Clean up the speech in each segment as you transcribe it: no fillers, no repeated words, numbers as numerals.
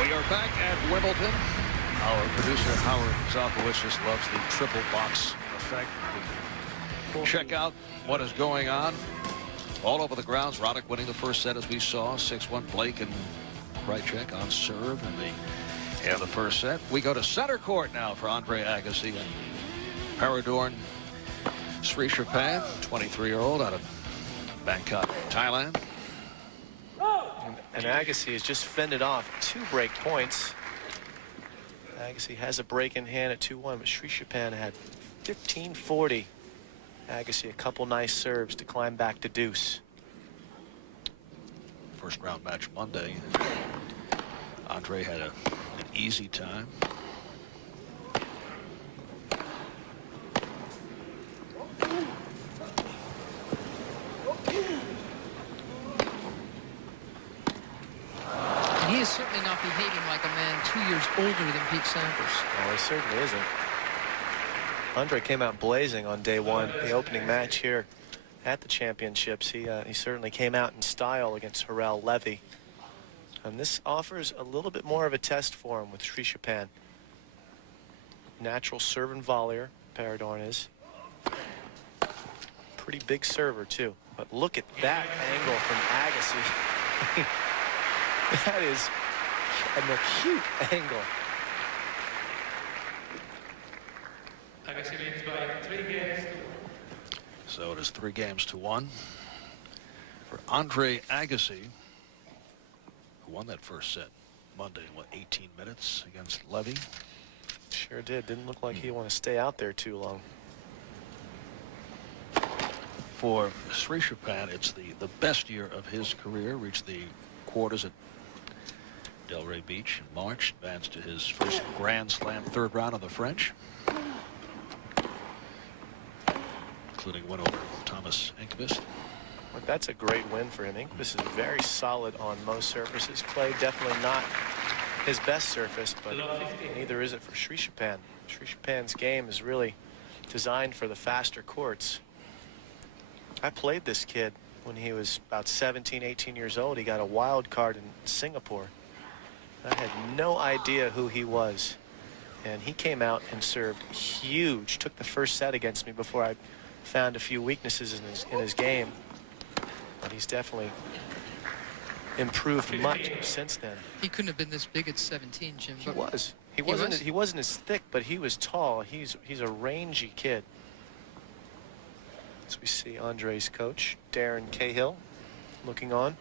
We are back at Wimbledon. Our producer, Howard Zalkowicz, just loves the triple box effect. Check out what is going on all over the grounds. Roddick winning the first set, as we saw. 6-1. Blake and Srichaphan on serve in the first set. We go to center court now for Andre Agassi and paradorn Srichaphan, 23-year-old out of Bangkok, Thailand. And Agassi has just fended off 2 break points. Agassi has a break in hand at 2-1, but Srichaphan had 15-40. Agassi a couple nice serves to climb back to deuce. First round match Monday. Andre had an easy time. He is certainly not behaving like a man 2 years older than Pete Sampras. Oh, he certainly isn't. Andre came out blazing on day 1, the opening match here at the championships. He certainly came out in style against Harel Levy. And this offers a little bit more of a test for him with Srichaphan. Natural serve and volleyer, paradorn is. Pretty big server, too. But look at that angle from Agassi. That is an acute angle. Agassi leads by 3 games to 1. So it is 3-1 for Andre Agassi, who won that first set Monday in, 18 minutes against Levy? Sure did. Didn't look like he wanted to stay out there too long. For Srichaphan, it's the best year of his career. Reached the quarters at Delray Beach in March. Advanced to his first Grand Slam 3rd round of the French, including a win over Thomas Enqvist. But that's a great win for him. Enqvist is very solid on most surfaces. Clay definitely not his best surface, but neither is it for Srichaphan. Srichaphan's game is really designed for the faster courts. I played this kid when he was about 17, 18 years old. He got a wild card in Singapore. I had no idea who he was. And he came out and served huge. Took the first set against me before I found a few weaknesses in his game. But he's definitely improved much since then. He couldn't have been this big at 17, Jim. He was. He wasn't as thick, but he was tall. He's a rangy kid. As we see Andre's coach, Darren Cahill, looking on.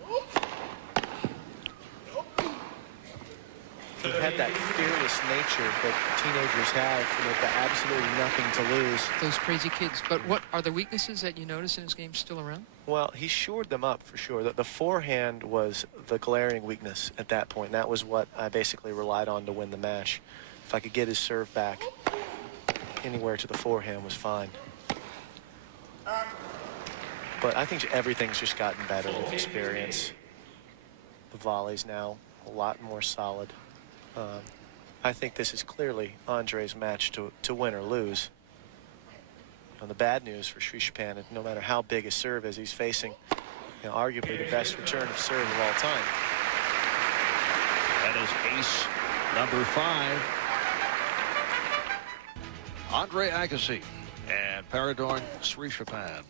He had that fearless nature that teenagers have, and they've got absolutely nothing to lose. Those crazy kids. But what are the weaknesses that you notice in his game still around? Well, he shored them up for sure. The forehand was the glaring weakness at that point. That was what I basically relied on to win the match. If I could get his serve back anywhere to the forehand was fine. But I think everything's just gotten better with experience. The volleys now a lot more solid. I think this is clearly Andre's match to win or lose. And the bad news for Srichaphan, no matter how big his serve is, he's facing arguably the best return of serve of all time. That is ace number 5. Andre Agassi and paradorn Srichaphan.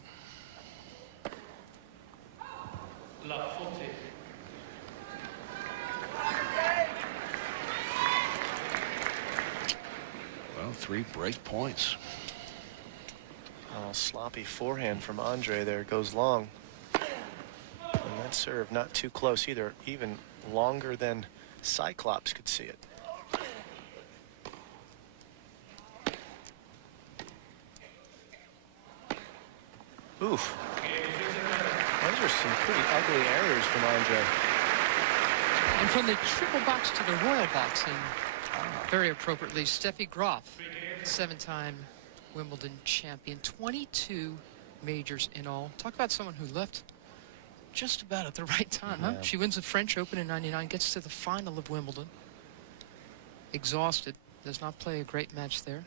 Well, 3 break points. Oh, sloppy forehand from Andre there, goes long. And that serve not too close either, even longer than Cyclops could see it. Oof. Those are some pretty ugly errors from Andre. And from the triple box to the royal box, and very appropriately, Steffi Graf, 7-time Wimbledon champion, 22 majors in all. Talk about someone who left just about at the right time, huh? She wins the French Open in '99, gets to the final of Wimbledon. Exhausted, does not play a great match there.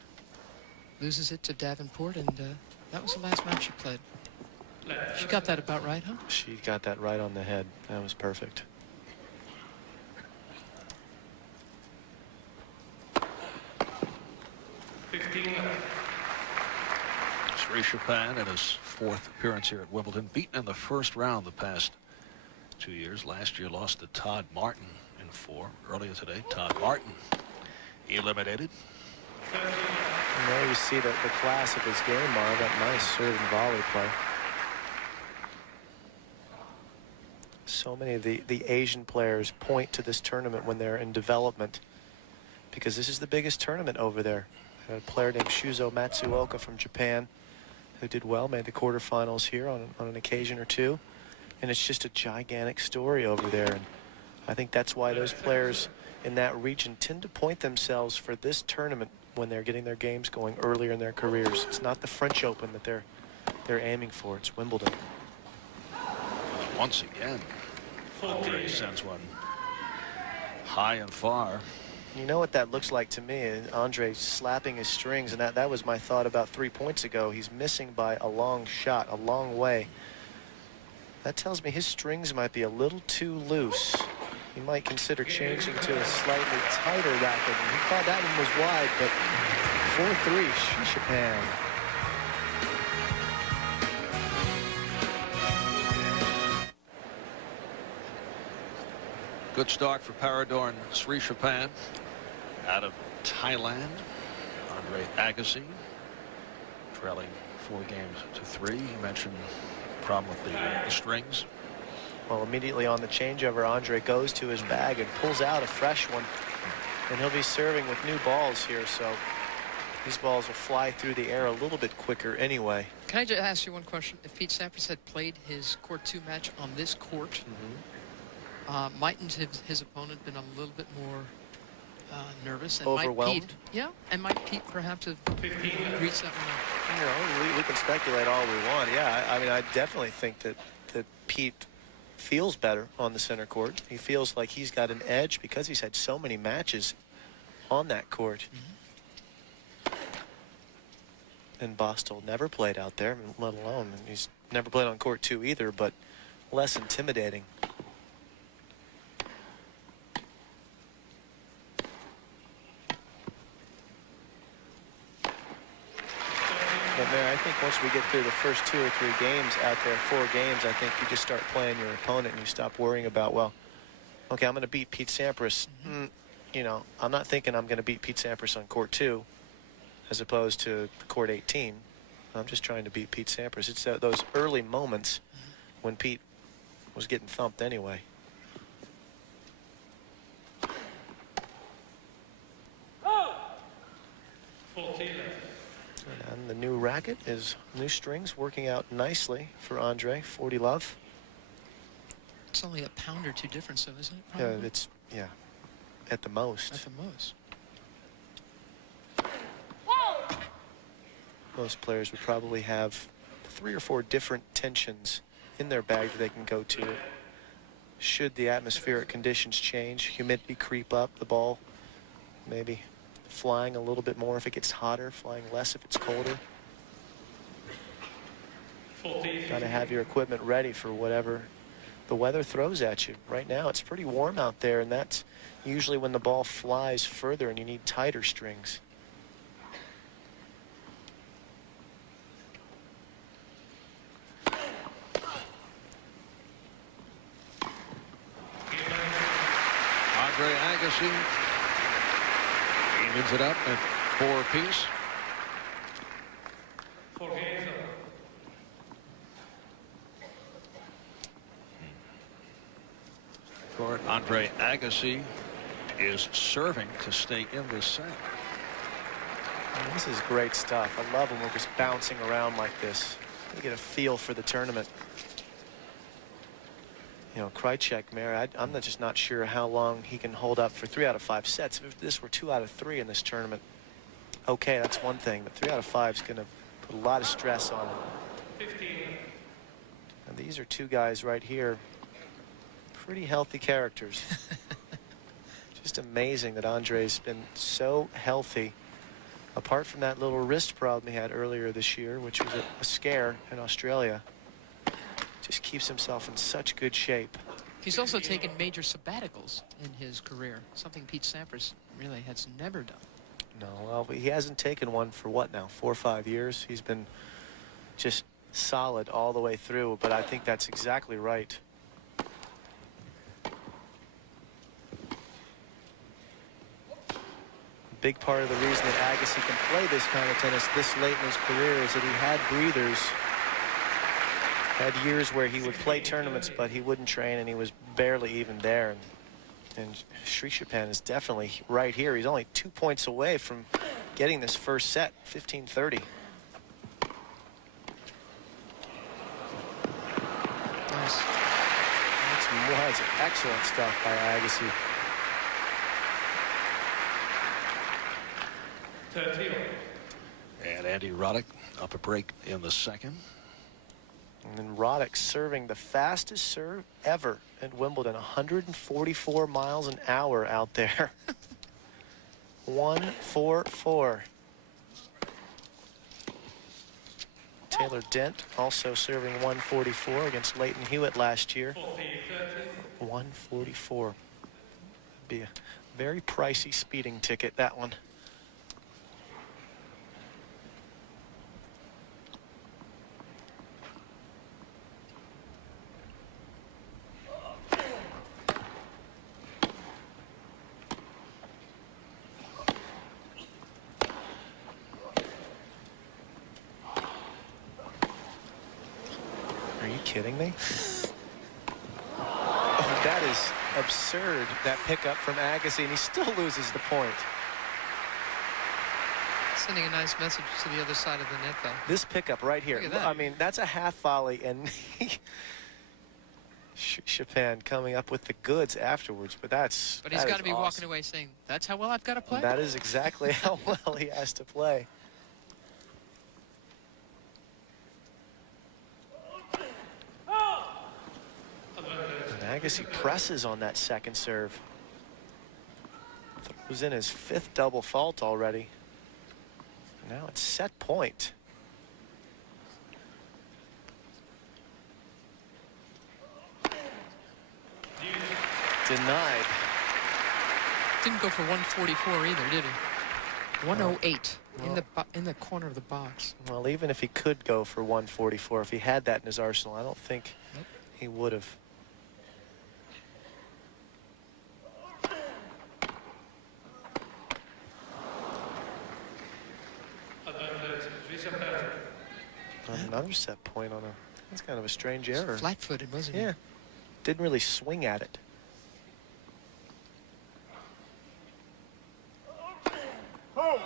Loses it to Davenport, and that was the last match she played. She got that about right, huh? She got that right on the head. That was perfect. 15 left. Srichaphan in his 4th appearance here at Wimbledon, beaten in the first round the past 2 years. Last year lost to Todd Martin in 4. Earlier today, Todd Martin eliminated. And there you see the class of his game, Marv. That nice serve and volley play. So many of the Asian players point to this tournament when they're in development, because this is the biggest tournament over there. A player named Shuzo Matsuoka from Japan who did well, made the quarterfinals here on an occasion or two, and it's just a gigantic story over there. And I think that's why those players in that region tend to point themselves for this tournament when they're getting their games going earlier in their careers. It's not the French Open that they're aiming for, it's Wimbledon. Once again, Andre sends one high and far. You know what that looks like to me? Andre slapping his strings, and that was my thought about 3 points ago. He's missing by a long shot, a long way. That tells me his strings might be a little too loose. He might consider changing to a slightly tighter racket. He thought that one was wide, but 4-3, Srichaphan. Good start for paradorn Srichaphan out of Thailand. Andre Agassi trailing 4 games to 3. You mentioned the problem with the strings. Well, immediately on the changeover, Andre goes to his bag and pulls out a fresh one, and he'll be serving with new balls here, so these balls will fly through the air a little bit quicker anyway. Can I just ask you one question? If Pete Sampras had played his Court 2 match on this court, mightn't his opponent been a little bit more nervous? And overwhelmed? Might Pete perhaps have reached that one? You know, we can speculate all we want. Yeah, I mean, I definitely think that Pete feels better on the center court. He feels like he's got an edge because he's had so many matches on that court. And Bostel never played out there, let alone, he's never played on Court 2 either, but less intimidating. But Mayor, I think once we get through the first 2 or 3 games out there, 4 games, I think you just start playing your opponent and you stop worrying about, well, okay, I'm going to beat Pete Sampras. You know, I'm not thinking I'm going to beat Pete Sampras on Court 2 as opposed to Court 18. I'm just trying to beat Pete Sampras. It's those early moments when Pete was getting thumped anyway. And the new racket is new strings working out nicely for Andre. 40 love. It's only a pound or 2 difference, though, isn't it? Yeah, Probably? it's at the most. At the most. Most players would probably have 3 or 4 different tensions in their bag that they can go to. Should the atmospheric conditions change, humidity creep up, the ball maybe flying a little bit more if it gets hotter, flying less if it's colder. Got to have your equipment ready for whatever the weather throws at you. Right now it's pretty warm out there, and that's usually when the ball flies further and you need tighter strings. Andre Agassi evens it up at 4 apiece. 4 games. Court, Andre Agassi is serving to stay in this set. This is great stuff. I love when we're just bouncing around like this. You get a feel for the tournament. You know, Krajicek, Mary, I'm just not sure how long he can hold up for 3 out of 5 sets. If this were 2 out of 3 in this tournament, okay, that's one thing, but 3 out of 5 is going to put a lot of stress on him. And these are 2 guys right here, pretty healthy characters. Just amazing that Andre's been so healthy, apart from that little wrist problem he had earlier this year, which was a scare in Australia. Just keeps himself in such good shape. He's also taken major sabbaticals in his career, something Pete Sampras really has never done. No, well, but he hasn't taken one for what now, 4 or 5 years. He's been just solid all the way through, but I think that's exactly right. Big part of the reason that Agassi can play this kind of tennis this late in his career is that he had breathers. Had years where he would play tournaments, but he wouldn't train, and he was barely even there. And Srichaphan is definitely right here. He's only 2 points away from getting this first set, 15-30. Nice. That's excellent stuff by Agassi. 13. And Andy Roddick up a break in the second. And then Roddick serving the fastest serve ever at Wimbledon, 144 miles an hour out there. 144. Taylor Dent also serving 144 against Leighton Hewitt last year. 144. Be a very pricey speeding ticket, that one. Kidding me? Oh, that is absurd, that pickup from Agassi, and he still loses the point. Sending a nice message to the other side of the net, though. This pickup right here, Look at that. I mean, that's a half volley, and Chapin coming up with the goods afterwards, but that's But he's got to be awesome. walking away saying, that's how well I've got to play? That is exactly how well he has to play. Agassi presses on that second serve. Was in his 5th double fault already. Now it's set point. Denied. Didn't go for 144 either, did he? 108 in the corner of the box. Well, even if he could go for 144, if he had that in his arsenal, I don't think he would have. Another set point on a, that's kind of a strange error. Flat-footed, wasn't he? Yeah, didn't really swing at it. Well,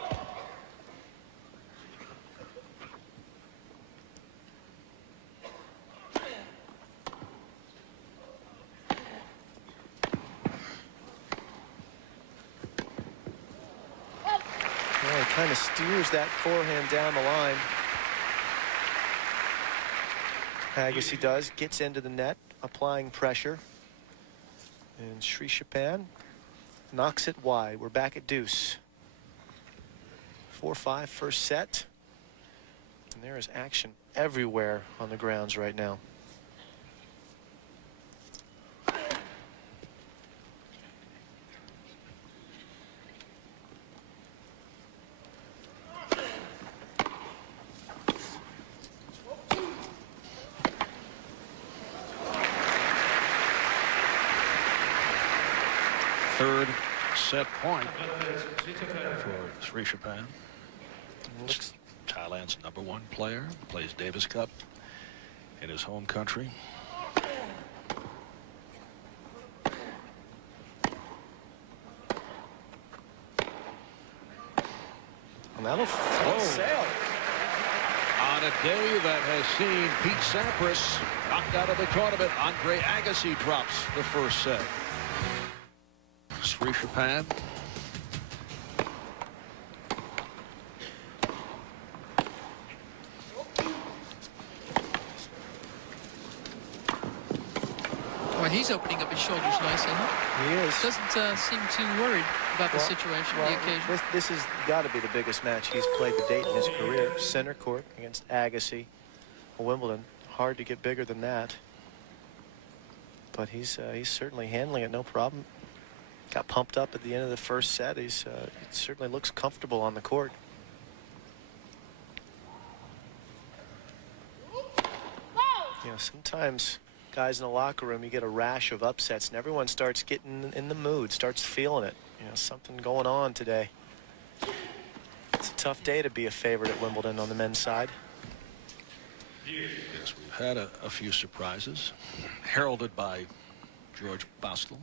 he kind of steers that forehand down the line. Agassi does, gets into the net, applying pressure. And Srichaphan knocks it wide. We're back at deuce. 4-5 first set. And there is action everywhere on the grounds right now. Third set point for Srichaphan. Thailand's #1 player, plays Davis Cup in his home country. And that'll sail. On a day that has seen Pete Sampras knocked out of the tournament, Andre Agassi drops the first set. Srichaphan. Well, he's opening up his shoulders nicely, huh? He is. Doesn't seem too worried about the situation, the occasion. This has got to be the biggest match he's played to date in his career. Center court against Agassi. Wimbledon, hard to get bigger than that. But he's certainly handling it, no problem. got pumped up at the end of the first set. He certainly looks comfortable on the court. You know, sometimes guys in the locker room, you get a rash of upsets and everyone starts getting in the mood, starts feeling it. You know, something going on today. It's a tough day to be a favorite at Wimbledon on the men's side. Yes, we've had a few surprises, heralded by George Bostel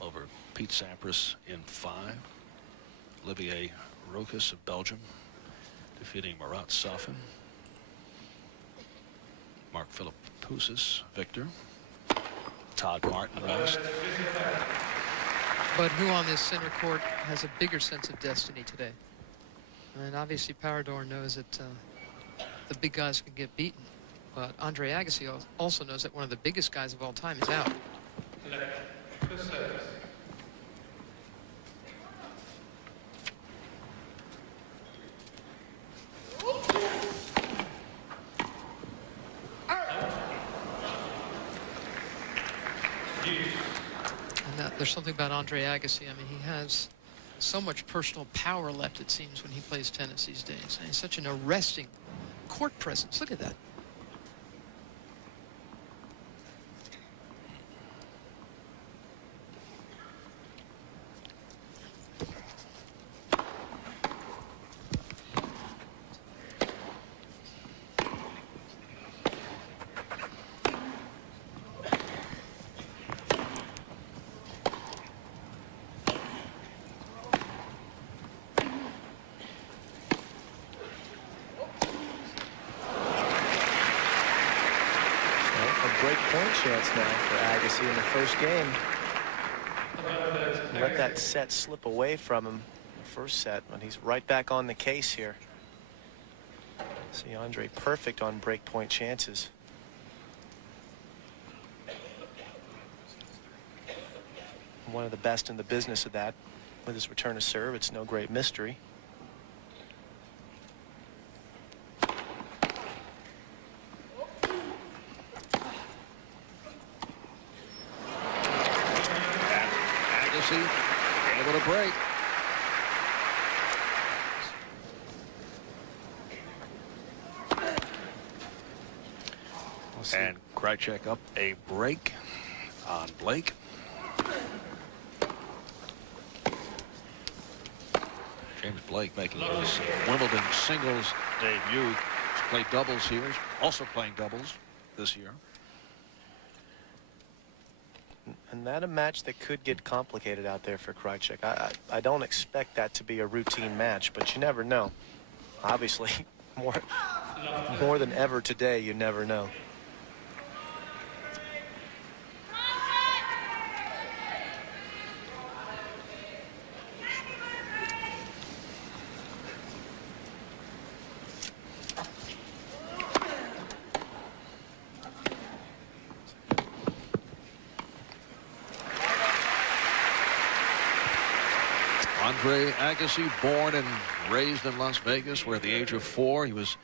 over Pete Sampras in 5. Olivier Rochus of Belgium defeating Marat Safin. Mark Philippoussis, victor. Todd Martin lost. But who on this center court has a bigger sense of destiny today? And obviously Paradorn knows that the big guys can get beaten. But Andre Agassi also knows that one of the biggest guys of all time is out. And there's something about Andre Agassi. I mean, he has so much personal power left, it seems, when he plays tennis these days. And he's such an arresting court presence. Look at that. Break point chance now for Agassi in the first game. Let that set slip away from him. The first set, when he's right back on the case here. See Andre perfect on break point chances. One of the best in the business of that. With his return to serve, it's no great mystery. Able to break. And Krajicek up a break on Blake. James Blake making his Wimbledon singles debut. He's played doubles here. He's also playing doubles this year. And that a match that could get complicated out there for Krajicek. I don't expect that to be a routine match, but you never know. Obviously, more than ever today, you never know. Andre Agassi, born and raised in Las Vegas, where at the age of 4 he was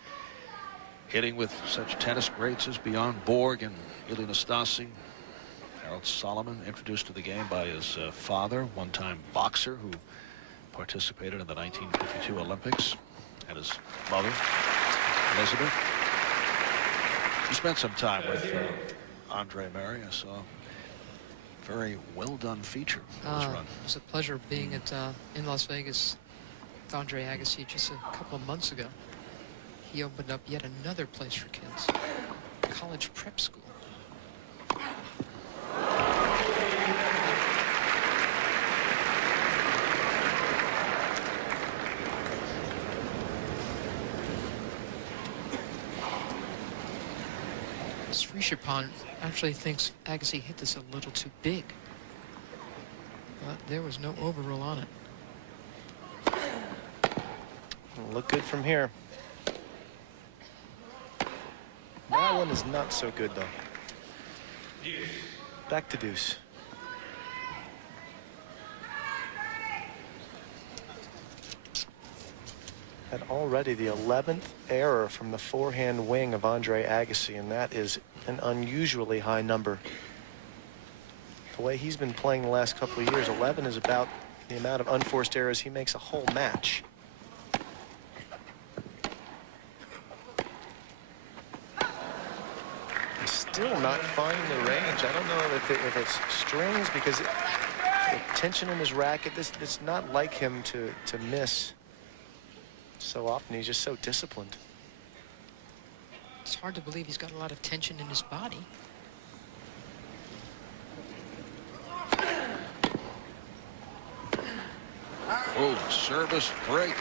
hitting with such tennis greats as Bjorn Borg and Ilie Nastase. Harold Solomon, introduced to the game by his father, one-time boxer who participated in the 1952 Olympics, and his mother, Elizabeth. He spent some time with Andre Mary. I saw a very well-done feature in his run. It was a pleasure being at in Las Vegas with Andre Agassi just a couple of months ago. He opened up yet another place for kids, college prep school. Srichaphan actually thinks Agassi hit this a little too big, but there was no overrule on it. Look good from here. That one is not so good, though. Back to deuce. And already the 11th error from the forehand wing of Andre Agassi, and that is an unusually high number. the way he's been playing the last couple of years, 11 is about the amount of unforced errors he makes a whole match. He's still not finding the range. I don't know if it's strings, because the tension in his racket, it's not like him to miss so often. He's just so disciplined. It's hard to believe he's got a lot of tension in his body. Oh, service break.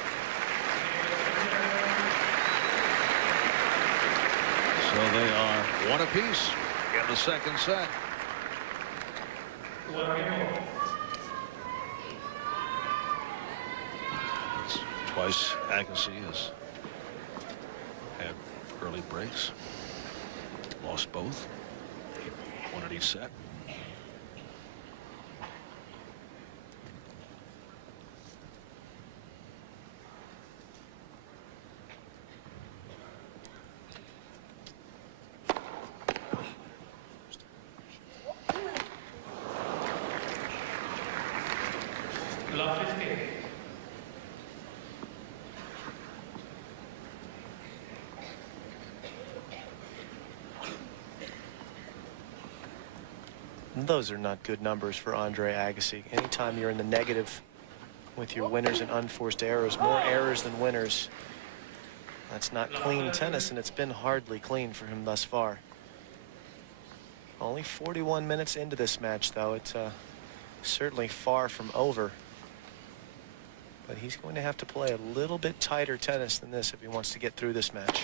So they are one apiece in the second set. It's twice Agassi has had early breaks. Lost both. One at each set. Those are not good numbers for Andre Agassi. Anytime you're in the negative with your winners and unforced errors, more errors than winners, that's not clean tennis, and it's been hardly clean for him thus far. Only 41 minutes into this match, though. It's certainly far from over. But he's going to have to play a little bit tighter tennis than this if he wants to get through this match.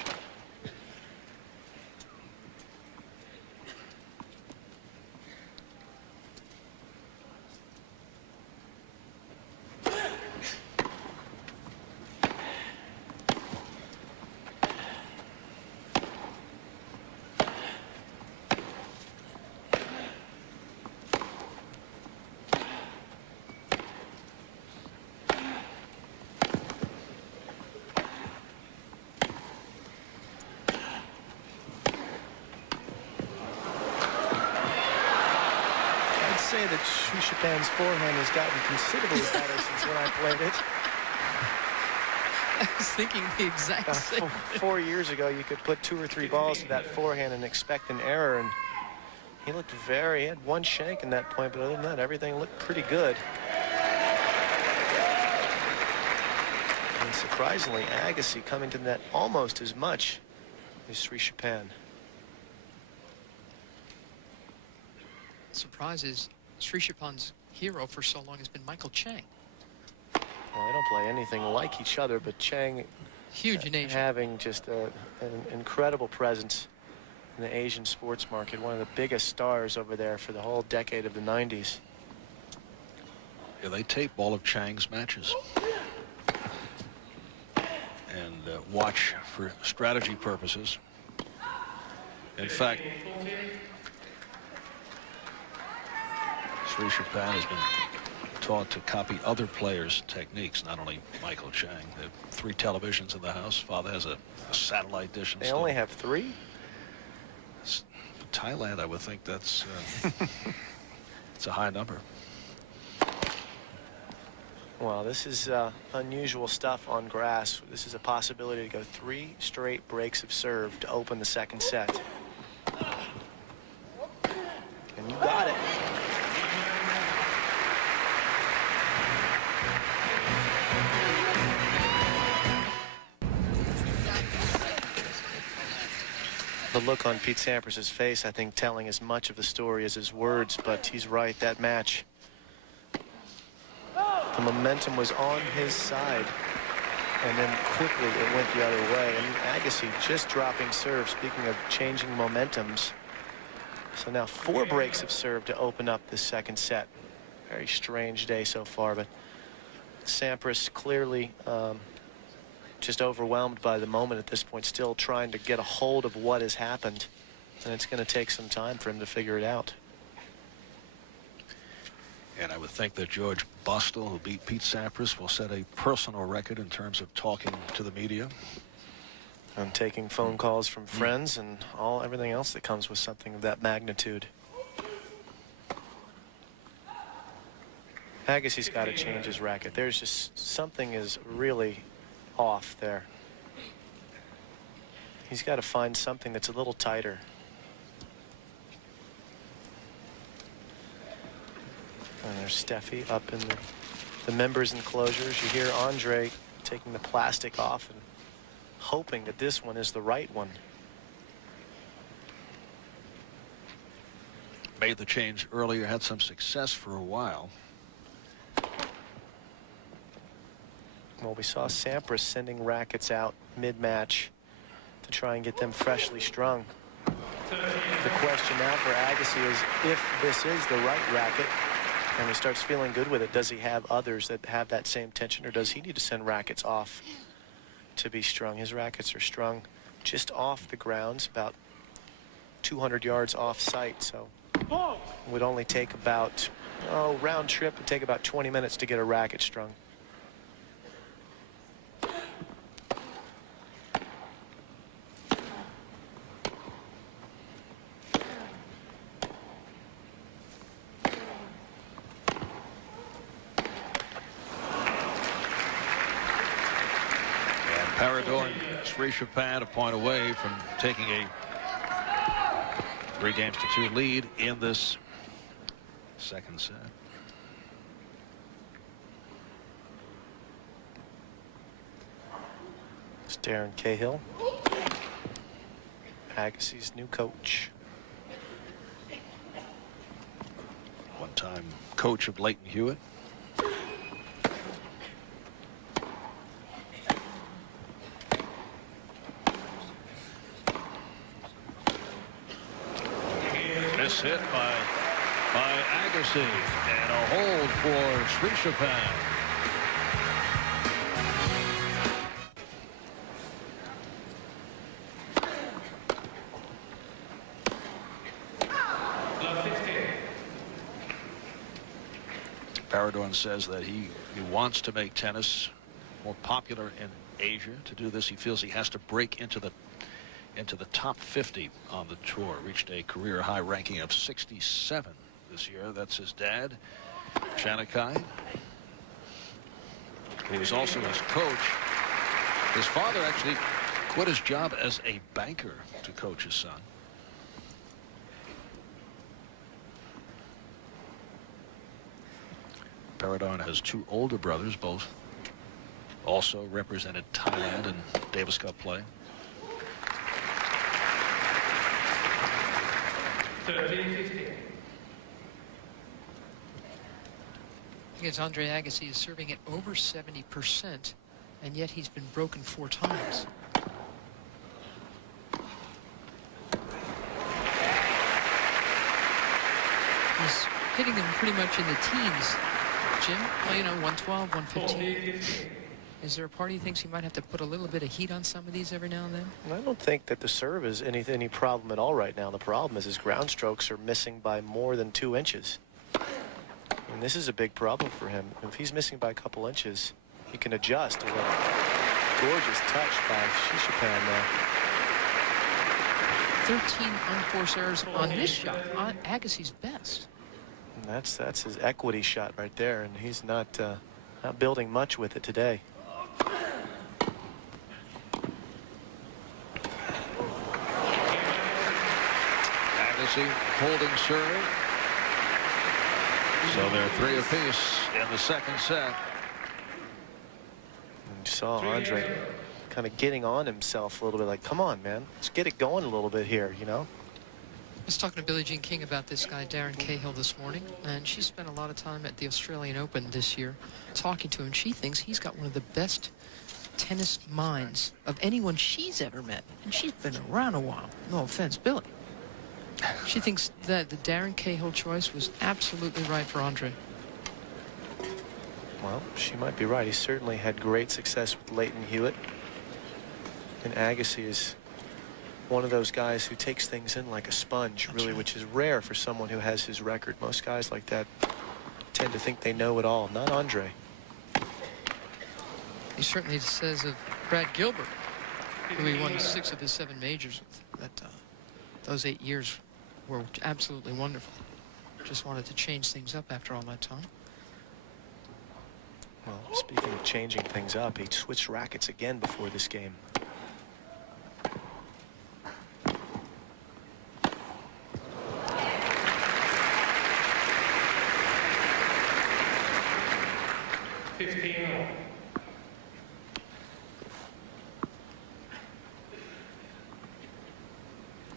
That Srichaphan's forehand has gotten considerably better since when I played it. I was thinking the exact same. 4 years ago, you could put 2 or 3 balls to that forehand and expect an error, and he looked he had one shank in that point, but other than that, everything looked pretty good. And surprisingly, Agassi coming to the net almost as much as Srichaphan. Surprise is Srichaphan's hero for so long has been Michael Chang. Well, they don't play anything like each other, but Chang, huge in Asia, having just an incredible presence in the Asian sports market, one of the biggest stars over there for the whole decade of the 90s. Yeah, they tape all of Chang's matches and watch for strategy purposes. In fact, Srichaphan has been taught to copy other players' techniques, not only Michael Chang. They have 3 televisions in the house. Father has a satellite dish. They only have 3? For Thailand, I would think that's it's a high number. Well, this is unusual stuff on grass. This is a possibility to go 3 straight breaks of serve to open the second set. And you got it. The look on Pete Sampras's face, I think, telling as much of the story as his words, but he's right. That match, the momentum was on his side, and then quickly it went the other way. And Agassi just dropping serve, speaking of changing momentums. So now 4 breaks of serve to open up the second set. Very strange day so far, but Sampras clearly just overwhelmed by the moment at this point, still trying to get a hold of what has happened, and it's going to take some time for him to figure it out. And I would think that George Bostel, who beat Pete Sampras, will set a personal record in terms of talking to the media. And taking phone calls from friends and everything else that comes with something of that magnitude. Agassi's got to change his racket. There's just something is really off there. He's got to find something that's a little tighter. And there's Steffi up in the members' enclosures. You hear Andre taking the plastic off and hoping that this one is the right one. Made the change earlier, had some success for a while. Well, we saw Sampras sending rackets out mid-match to try and get them freshly strung. The question now for Agassi is, if this is the right racket and he starts feeling good with it, does he have others that have that same tension, or does he need to send rackets off to be strung? His rackets are strung just off the grounds, about 200 yards off site, so it would only take about, round trip would take about 20 minutes to get a racket strung. Paradorn, Srichaphan a point away from taking a 3-2 lead in this second set. It's Darren Cahill, Agassi's new coach. One-time coach of Leighton Hewitt. Hit by Agassi, and a hold for Srichaphan. Paradorn says that he wants to make tennis more popular in Asia. To do this, he feels he has to break into the top 50 on the tour. Reached a career high ranking of 67 this year. That's his dad, Chanakai, who is also his coach. His father actually quit his job as a banker to coach his son. Paradorn has two older brothers, both also represented Thailand in Davis Cup play. 13-15. Against Andre Agassi is serving at over 70%, and yet he's been broken 4 times. He's hitting them pretty much in the teens, Jim. Well, you know, 112, 115. Is there a part he thinks he might have to put a little bit of heat on some of these every now and then? I don't think that the serve is any problem at all right now. The problem is his ground strokes are missing by more than 2 inches. And this is a big problem for him. If he's missing by a couple inches, he can adjust. A gorgeous touch by Srichaphan now. 13 unforced errors on this shot, on Agassi's best. And that's his equity shot right there, and he's not building much with it today. Agassi holding serve. So they're 3 apiece in the second set. And you saw Andre kind of getting on himself a little bit, like, come on, man, let's get it going a little bit here, you know? I was talking to Billie Jean King about this guy, Darren Cahill, this morning, and she spent a lot of time at the Australian Open this year talking to him. She thinks he's got one of the best tennis minds of anyone she's ever met, and she's been around a while. No offense, Billie. She thinks that the Darren Cahill choice was absolutely right for Andre. Well, she might be right. He certainly had great success with Leighton Hewitt. And Agassi is one of those guys who takes things in like a sponge, really, which is rare for someone who has his record. Most guys like that tend to think they know it all. Not Andre. He certainly says of Brad Gilbert, who he won 6 of his 7 majors with, that those 8 years were absolutely wonderful. Just wanted to change things up after all that time. Speaking of changing things up, he switched rackets again before this game.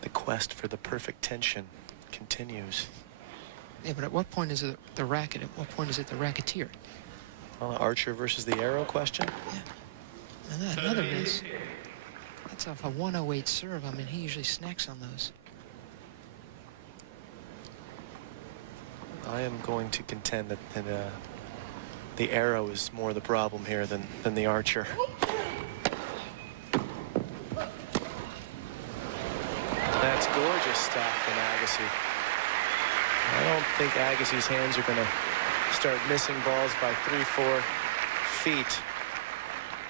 The quest for the perfect tension continues. Yeah, but at what point is it the racket? At what point is it the racketeer? Well, Archer versus the arrow question. Yeah. And then another miss. That's off a 108 serve. I mean, he usually snacks on those. I am going to contend that the arrow is more the problem here than the Archer. That's gorgeous stuff from Agassi. I don't think Agassi's hands are going to start missing balls by 3-4 feet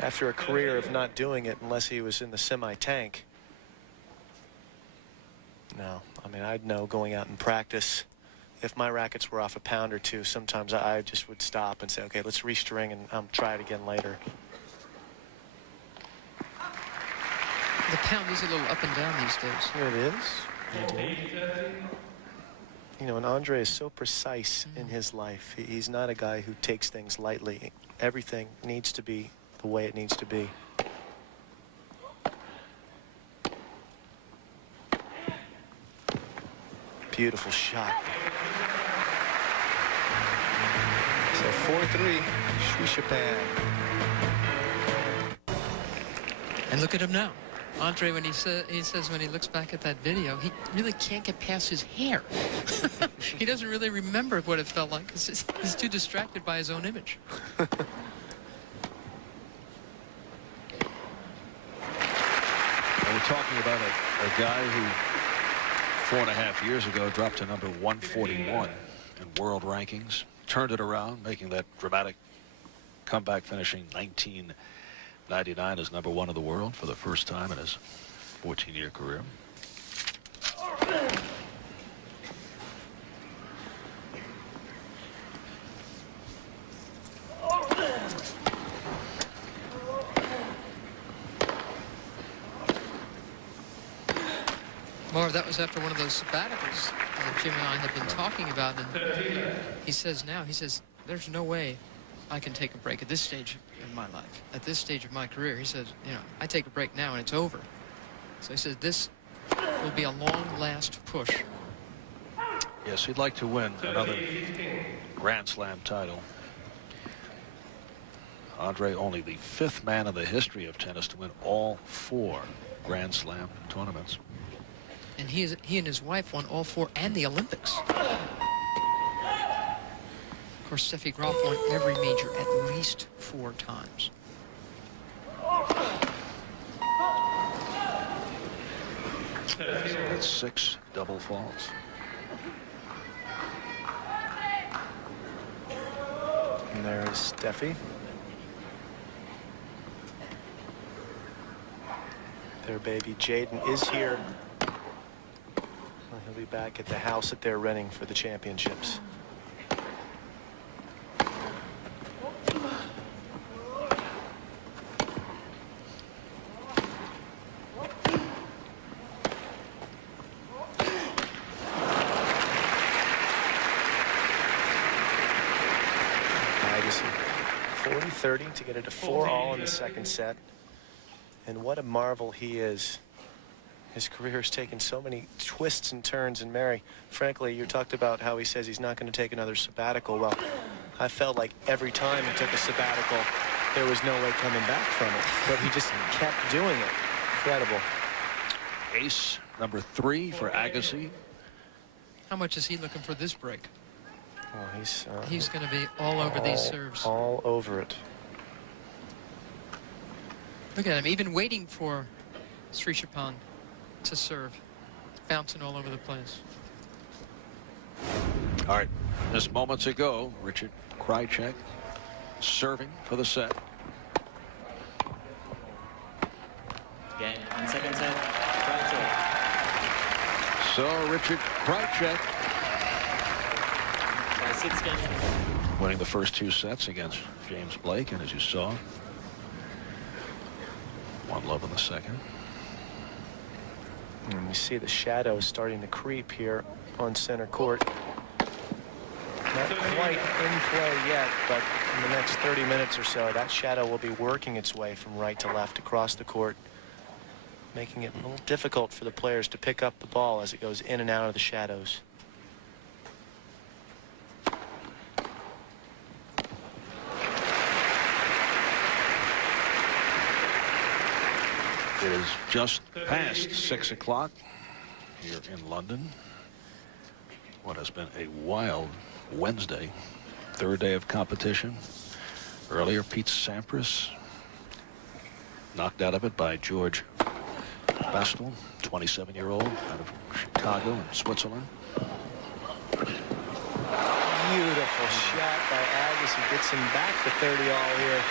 after a career of not doing it unless he was in the semi-tank. No, I mean, I'd know going out and practice. If my rackets were off a pound or two, sometimes I just would stop and say, okay, let's restring and try it again later. The pound is a little up and down these days. It is. Indeed. You know, and Andre is so precise in his life. He's not a guy who takes things lightly. Everything needs to be the way it needs to be. Beautiful shot. So 4-3, Srichaphan. And look at him now. Andre, when he says when he looks back at that video, he really can't get past his hair. He doesn't really remember what it felt like because he's too distracted by his own image. And we're talking about a guy who 4.5 years ago dropped to number 141 in world rankings, turned it around, making that dramatic comeback, finishing 1999 as number 1 in the world for the first time in his 14-year career. Marv, that was after one of those sabbaticals that Jim and I had been talking about. And he says, there's no way I can take a break at this stage in my life, at this stage of my career. He says, you know, I take a break now and it's over. So he says, this will be a long last push. Yes, he'd like to win another Grand Slam title. Andre, only the 5th man in the history of tennis to win all 4 Grand Slam tournaments. And he and his wife won all 4 and the Olympics. Of course, Steffi Graf won every major at least 4 times. That's 6 double faults. And there's Steffi. Their baby Jaden is here. Well, he'll be back at the house that they're renting for the championships. Agassi, 40-30 to get it to 4-all in the second set. And what a marvel he is. His career has taken so many twists and turns. And Mary, frankly, you talked about how he says he's not going to take another sabbatical. Well, I felt like every time he took a sabbatical, there was no way coming back from it. But he just kept doing it. Incredible. Ace number 3 for Agassi. How much is he looking for this break? Oh, he's going to be all over these serves. All over it. Look at him, even waiting for Srichaphan to serve. Bouncing all over the place. All right, just moments ago, Richard Krajicek serving for the set. Game on second set, Krajicek. So Richard Krajicek. By 6 games. winning the first 2 sets against James Blake, and as you saw, 1-love in the second. And you see the shadows starting to creep here on center court. Not quite in play yet, but in the next 30 minutes or so, that shadow will be working its way from right to left across the court, making it a little difficult for the players to pick up the ball as it goes in and out of the shadows. It is just past 6 o'clock here in London. What has been a wild Wednesday, 3rd day of competition. Earlier, Pete Sampras knocked out of it by George Bestel, 27-year-old out of Chicago in Switzerland. Beautiful shot by Agassi. Gets him back to 30-all here.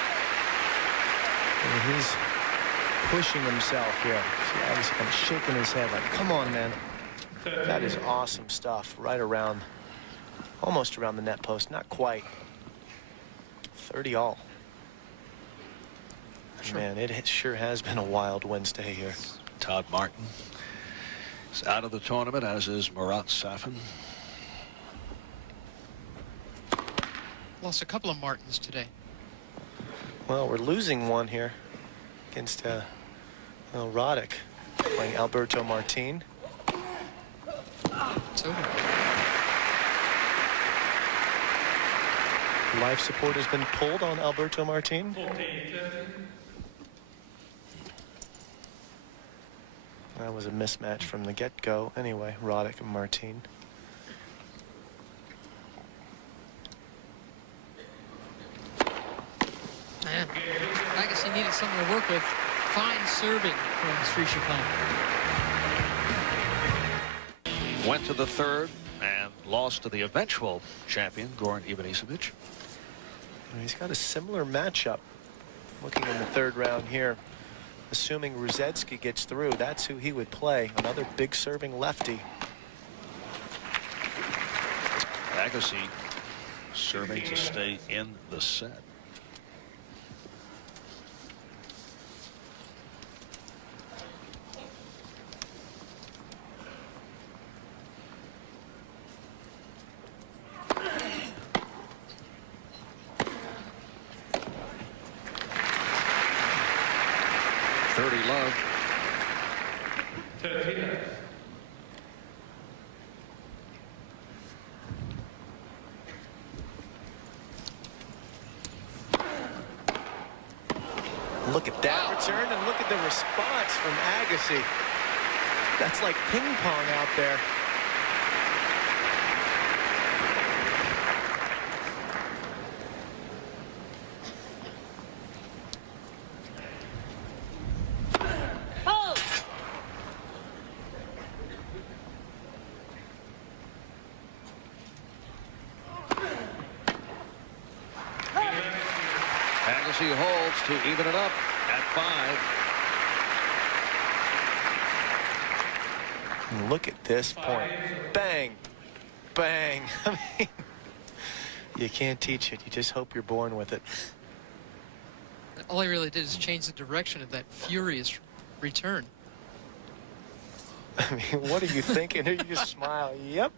And he's pushing himself here. See Agassi kind of shaking his head like, come on, man. That is awesome stuff. Right around, almost around the net post. Not quite. 30-all. Sure. Man, it sure has been a wild Wednesday here. Todd Martin is out of the tournament, as is Marat Safin. Lost a couple of Martins today. Well, we're losing one here against Roddick, playing Alberto Martin. It's over. Life support has been pulled on Alberto Martin. That was a mismatch from the get-go. Anyway, Roddick and Martin. Man, I guess he needed something to work with. Fine serving from Srichaphan. Went to the 3rd and lost to the eventual champion, Goran Ivanisevic. He's got a similar matchup. Looking in the 3rd round here. Assuming Ruzetsky gets through, that's who he would play. Another big serving lefty. Agassi serving to stay in the set. Love. 13. Look at that return, and look at the response from Agassi. That's like ping pong out there. Agassi holds to even it up at 5. Look at this point. Bang. Bang. I mean, you can't teach it. You just hope you're born with it. All he really did is change the direction of that furious return. I mean, what are you thinking? You just smile. Yep.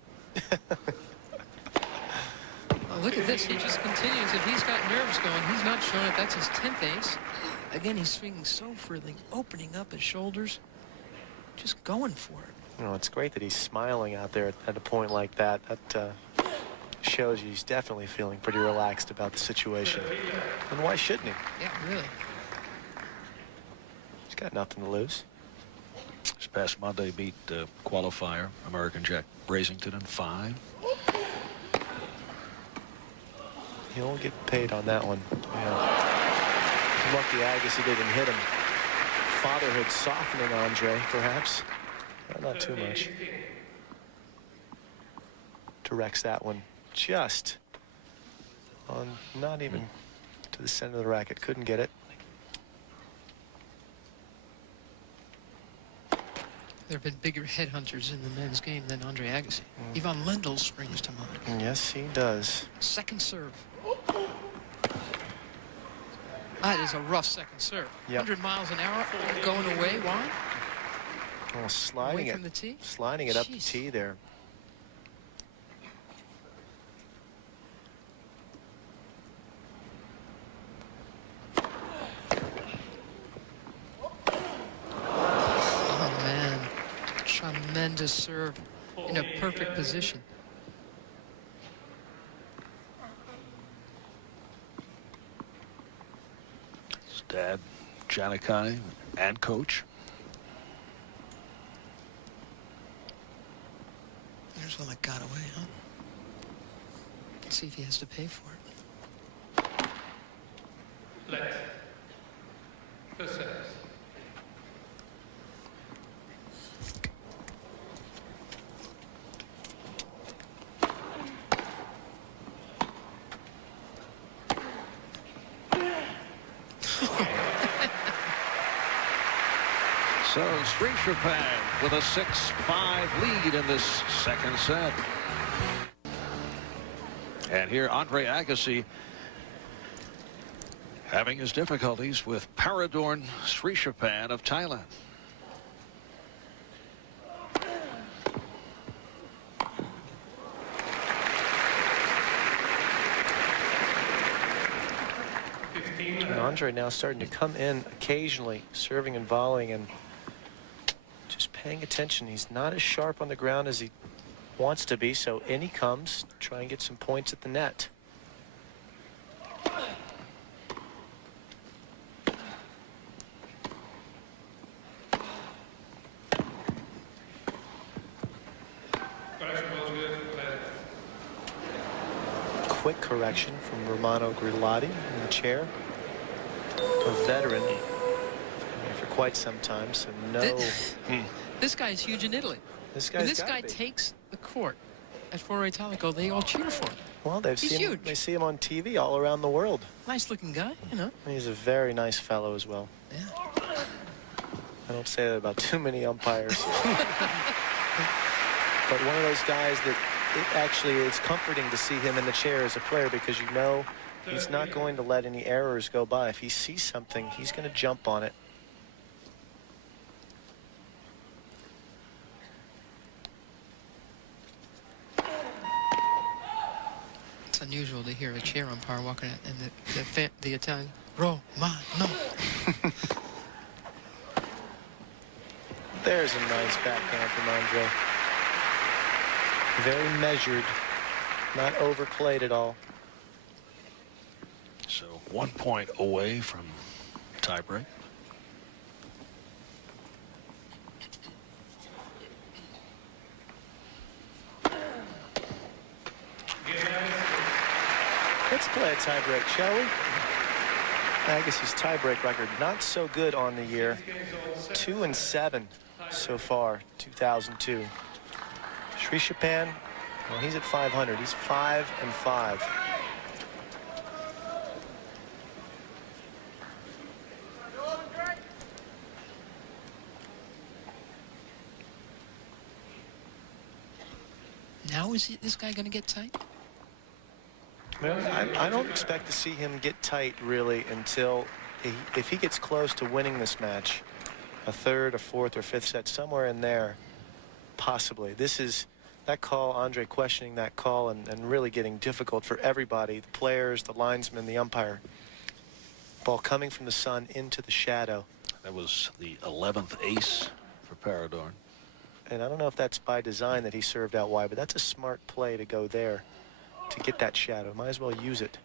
Oh, look at this. He just continues. If he's got nerves going, he's not showing it. That's his 10th ace. Again, he's swinging so freely, opening up his shoulders, just going for it. You know, it's great that he's smiling out there at a point like that. That shows you he's definitely feeling pretty relaxed about the situation. And why shouldn't he? Yeah, really. He's got nothing to lose. This past Monday beat qualifier American Jack Brasington in 5. He'll get paid on that one. Yeah. Lucky Agassi didn't hit him. Fatherhood softening Andre, perhaps. Not too much. Directs that one just on, not even to the center of the racket. Couldn't get it. There have been bigger headhunters in the men's game than Andre Agassi. Ivan Lendl springs to mind. Yes, he does. Second serve. That is a rough second serve. Yep. 100 miles an hour going away. Why? Oh, sliding Away it from the tee? Sliding it up the Jeez. tee there. Oh, man. Tremendous serve in a perfect position. His dad, Janikai, and coach. There's one that got away, huh? Let's see if he has to pay for it. Let. First service. So Srichaphan with a 6-5 lead in this second set. And here Andre Agassi having his difficulties with Paradorn Srichaphan of Thailand. And Andre now starting to come in occasionally, serving and volleying and just paying attention. He's not as sharp on the ground as he wants to be, so in he comes, try and get some points at the net. Quick correction from Romano Grillotti in the chair. A veteran, been there for quite some time, so no. This guy's huge in Italy. This When guy's this guy gotta be. takes the court at Foro Italico, they all cheer for him. Well, He's huge. They see him on TV all around the world. Nice looking guy, you know. And he's a very nice fellow as well. Yeah. I don't say that about too many umpires. But one of those guys that it's comforting to see him in the chair as a player, because you know he's not going to let any errors go by. If he sees something, he's going to jump on it. It's unusual to hear a chair umpire walking out and the Italian Romano. There's a nice backhand from Andre. Very measured, not overplayed at all. So 1 point away from tiebreak. Let's play a tiebreak, shall we? Agassi's tiebreak record not so good on the year. 2-7 so far, 2002. Srichaphan, well, he's at 500. He's 5-5. Now is this guy going to get tight? Well, I don't expect to see him get tight really until if he gets close to winning this match, a third, a fourth, or fifth set, somewhere in there, possibly. This is that call, Andre questioning that call and really getting difficult for everybody, the players, the linesmen, the umpire. Ball coming from the sun into the shadow. That was the 11th ace for Paradorn. And I don't know if that's by design that he served out wide, but that's a smart play to go there to get that shadow. Might as well use it.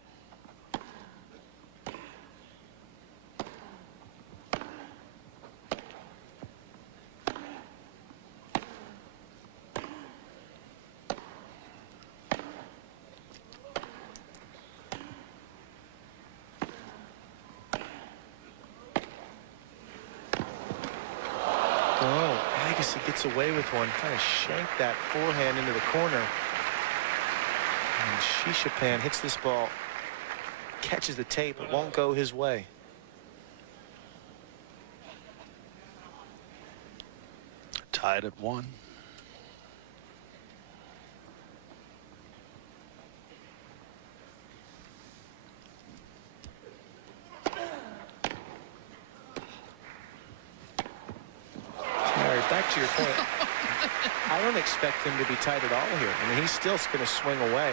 Agassi gets away with one, kind of shanked that forehand into the corner. And Srichaphan hits this ball, catches the tape, but won't go his way. Tied at 1. back to your point, I don't expect him to be tight at all here. I mean, he's still going to swing away.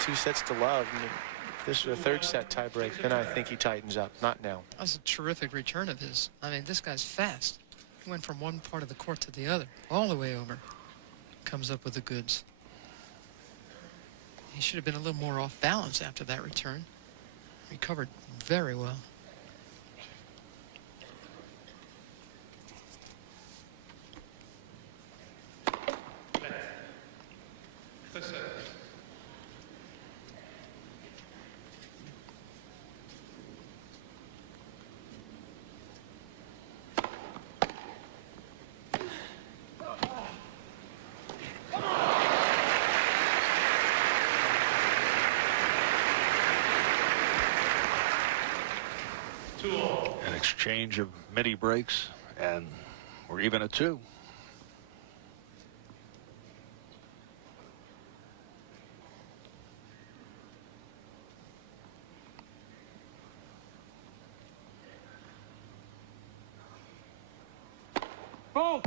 2 sets to love. I mean, if this is a third set tiebreak, then I think he tightens up. Not now. That's a terrific return of his. I mean, this guy's fast. He went from one part of the court to the other, all the way over. Comes up with the goods. He should have been a little more off balance after that return. Recovered very well. An exchange of midi breaks, and we're even at 2. Oh!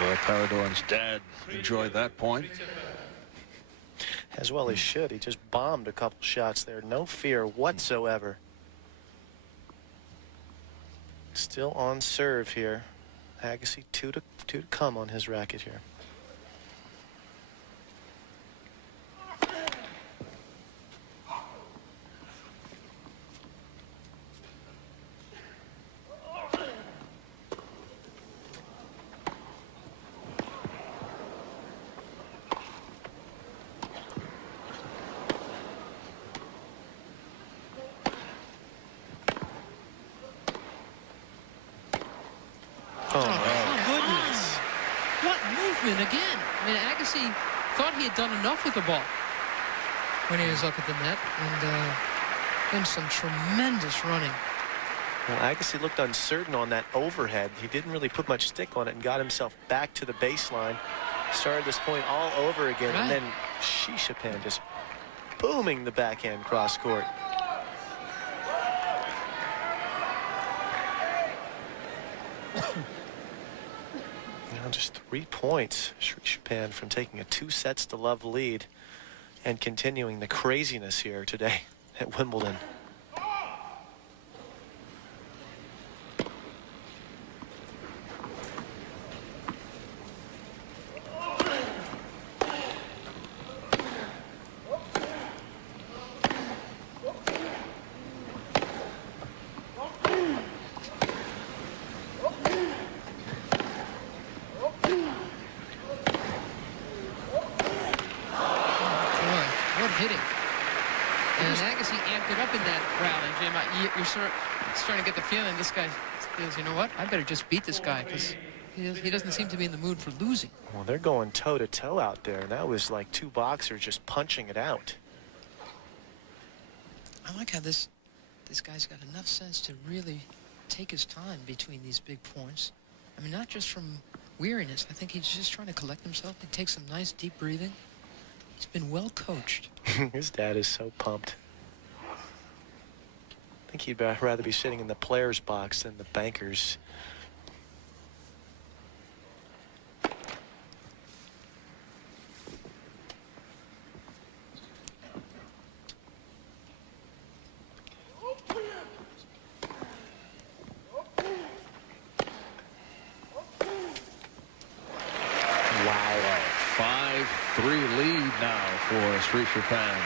Well, Paradorn's dad enjoyed that point. As well he should. He just bombed a couple shots there. No fear whatsoever. Still on serve here. Agassi 2 to come on his racket here. Again. I mean, Agassi thought he had done enough with the ball when he was up at the net, and then some tremendous running. Well, Agassi looked uncertain on that overhead. He didn't really put much stick on it and got himself back to the baseline. Started this point all over again, and then Srichaphan just booming the backhand cross court. Just 3 points. Srichaphan from taking a 2 sets to love lead and continuing the craziness here today at Wimbledon. Starting to get the feeling this guy feels, you know what, I better just beat this guy because he doesn't seem to be in the mood for losing. Well, they're going toe-to-toe out there, and that was like 2 boxers just punching it out. I like how this guy's got enough sense to really take his time between these big points. I mean, not just from weariness. I think he's just trying to collect himself and take some nice deep breathing. He's been well coached. His dad is so pumped. I think he'd rather be sitting in the player's box than the banker's. Wow. 5-3 lead now for Srichaphan.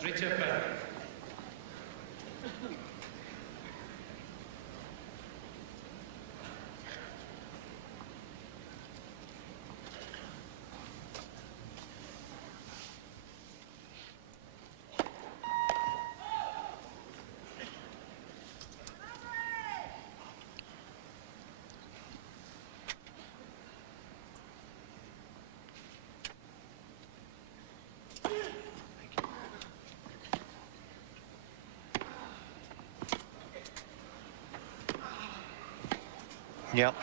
Srichaphan. Yep.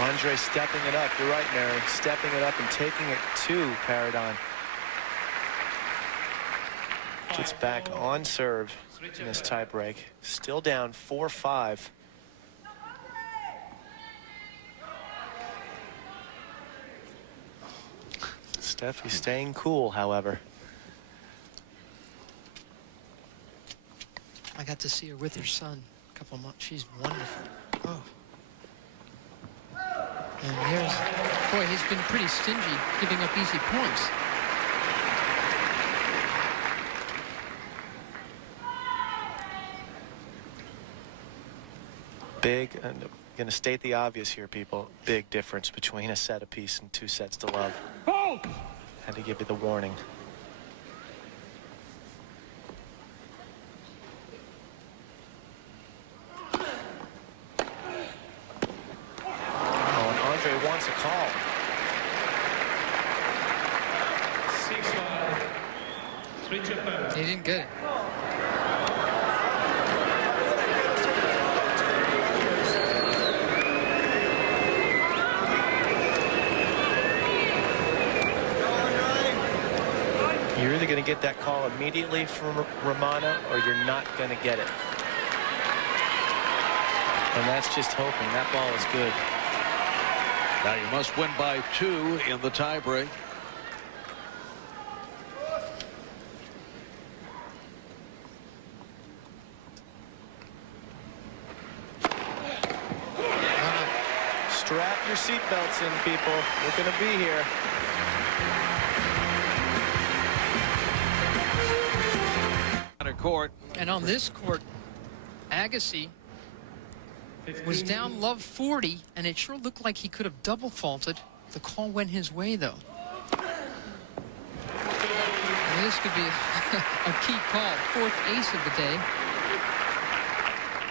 Andre stepping it up. You're right, Mary. Stepping it up and taking it to paradorn. Gets back on serve in this tie break. Still down 4-5. Steffi staying cool, however. I got to see her with her son a couple months. She's wonderful. Oh. And there's, boy, he's been pretty stingy giving up easy points. Big, and I'm going to state the obvious here, people. Big difference between a set apiece and 2 sets to love. Had to give you the warning. Oh, and Andre wants a call. 6-5. Srichaphan. He didn't get it. You're either going to get that call immediately from Romana or you're not going to get it. And that's just hoping. That ball is good. Now you must win by 2 in the tie break. Strap your seatbelts in, people. We're going to be here. Court. And on this court, Agassi was down love 40, and it sure looked like he could have double faulted. The call went his way, though. And this could be a key call, 4th ace of the day.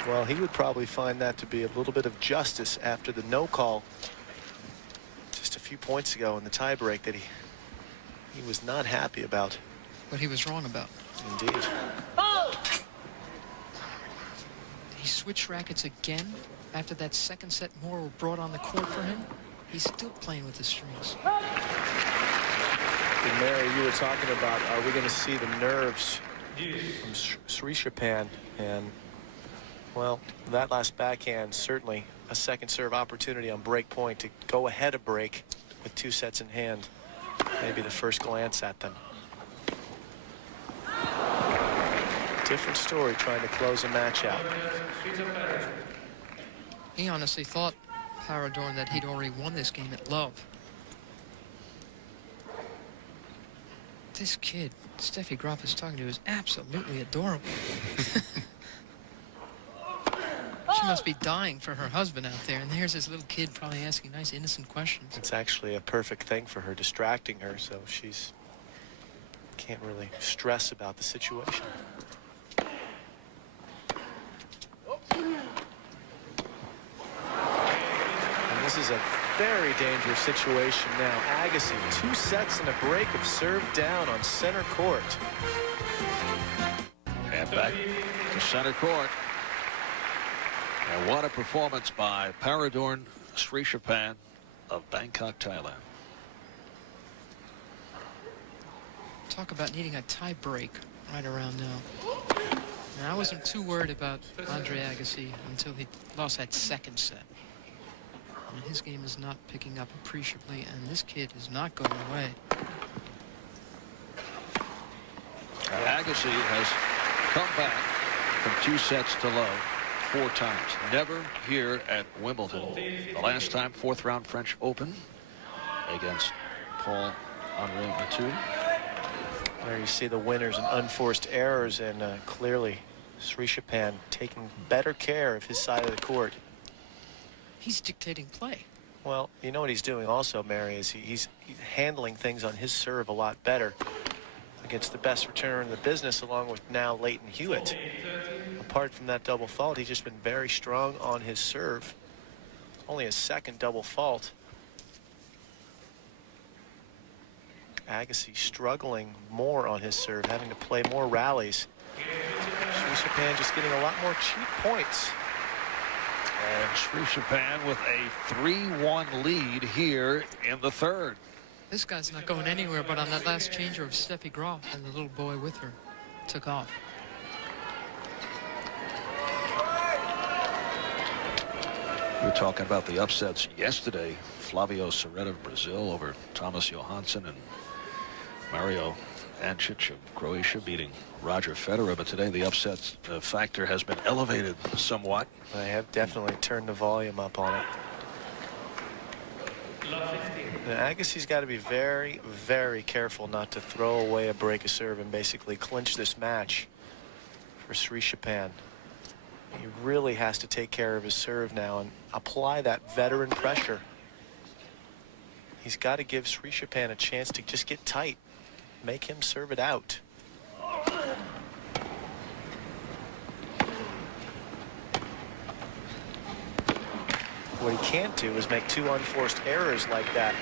Well, he would probably find that to be a little bit of justice after the no call just a few points ago in the tiebreak that he was not happy about. What he was wrong about. Indeed. He switched rackets again after that second set more were brought on the court for him. He's still playing with the strings. And Mary, you were talking about, are we going to see the nerves from Srichaphan? And, well, that last backhand, certainly a second serve opportunity on break point to go ahead of break with 2 sets in hand. Maybe the first glance at them. Different story trying to close a match out. He honestly thought, paradorn, that he'd already won this game at love. This kid, Steffi Graf is talking to, is absolutely adorable. She must be dying for her husband out there, and there's this little kid probably asking nice, innocent questions. It's actually a perfect thing for her, distracting her, so she's can't really stress about the situation. And this is a very dangerous situation now. Agassi, 2 sets and a break of serve down on center court. And back to center court. And what a performance by paradorn Srichaphan of Bangkok, Thailand. Talk about needing a tie break right around now. Now, I wasn't too worried about Andre Agassi until he lost that second set. And his game is not picking up appreciably, and this kid is not going away. Agassi has come back from 2 sets to love 4 times. Never here at Wimbledon. The last time, 4th round French Open against Paul-Henri Mathieu. There you see the winners and unforced errors, and clearly Srichaphan taking better care of his side of the court. He's dictating play. Well, you know what he's doing also, Mary, is he's handling things on his serve a lot better against the best returner in the business, along with now Leighton Hewitt. Apart from that double fault, he's just been very strong on his serve. Only a second double fault. Agassi struggling more on his serve, having to play more rallies. Srichaphan just getting a lot more cheap points. And Srichaphan with a 3-1 lead here in the third. This guy's not going anywhere, but on that last changer of Steffi Graf and the little boy with her took off. We were talking about the upsets yesterday. Flavio Serreta of Brazil over Thomas Johansson, and Mario Ancic of Croatia beating Roger Federer. But today the upset factor has been elevated somewhat. I have definitely turned the volume up on it. Agassi's got to be very, very careful not to throw away a break of serve and basically clinch this match for Srichaphan. He really has to take care of his serve now and apply that veteran pressure. He's got to give Srichaphan a chance to just get tight, make him serve it out. What he can't do is make two unforced errors like that.